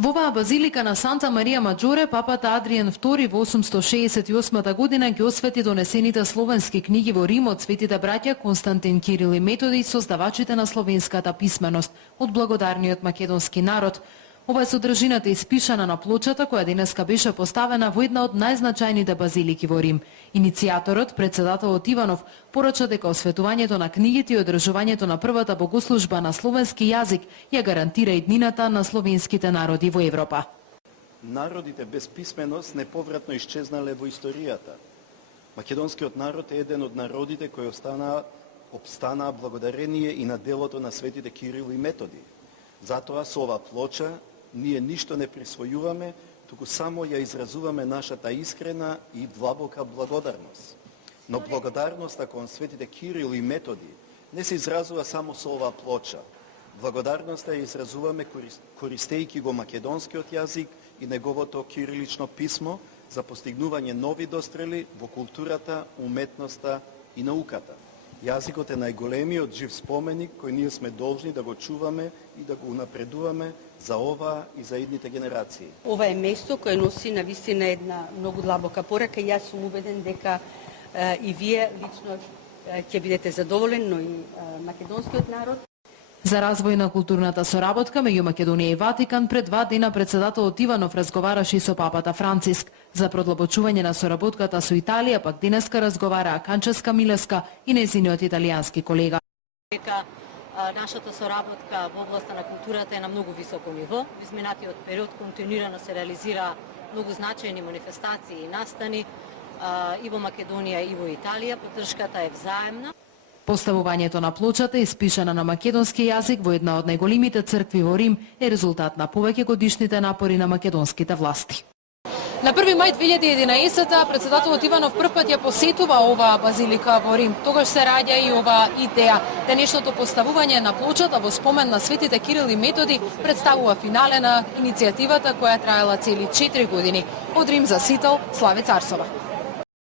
Во оваа базилика на Санта Марија Маджоре, папата Адријан II во 868 година ги освети донесените словенски книги во Рим од светите браќа Константин, Кирил и Методи, создавачите на словенската писменост од благодарниот македонски народ. Ова е содржината испишана на плочата која денеска беше поставена во една од најзначајните базилики во Рим. Иницијаторот, председателот Иванов, порача дека осветувањето на книгите и одржувањето на првата богослужба на словенски јазик ја гарантира иднината на словенските народи во Европа. Народите без писменост неповратно исчезнале во историјата. Македонскиот народ е еден од народите кои обстанаа благодарение и на делото на светите Кирил и Методи. Затоа со ова плоча ние ништо не присвојуваме, туку само ја изразуваме нашата искрена и длабока благодарност. Но благодарноста кон светите Кирил и Методи не се изразува само со оваа плоча. Благодарноста ја изразуваме користејќи го македонскиот јазик и неговото кирилично писмо за постигнување нови дострели во културата, уметноста и науката. Јазикот е најголемиот жив споменик кој ние сме должни да го чуваме и да го унапредуваме за ова и за идните генерации. Ова е место кое носи навистина една многу длабока порака и јас сум убеден дека и вие лично ќе бидете задоволен, но и македонскиот народ. За развој на културната соработка меѓу Македонија и Ватикан пред 2 дена председателот Иванов разговараше и со папата Франциск. За продлабочување на соработката со Италија пак денеска разговараа Канческа Милеска и нејзиниот италијански колега. Дека нашата соработка во областа на културата е на многу високо ниво. В изминатиот период континуирано се реализира многу значајни манифестации и настани и во Македонија и во Италија. Поддршката е взаемна. Поставувањето на плочата, испишана на македонски јазик во една од најголемите цркви во Рим, е резултат на повеќе годишните напори на македонските власти. На 1 мај 2011 председателот Иванов првпат ја посетува оваа базилика во Рим. Тогаш се раѓа и оваа идеја. Денешното поставување на плочата во спомен на светите Кирил и Методи представува финале на иницијативата која траела цели 4 години. Од Рим за Сител, Славе Царсова.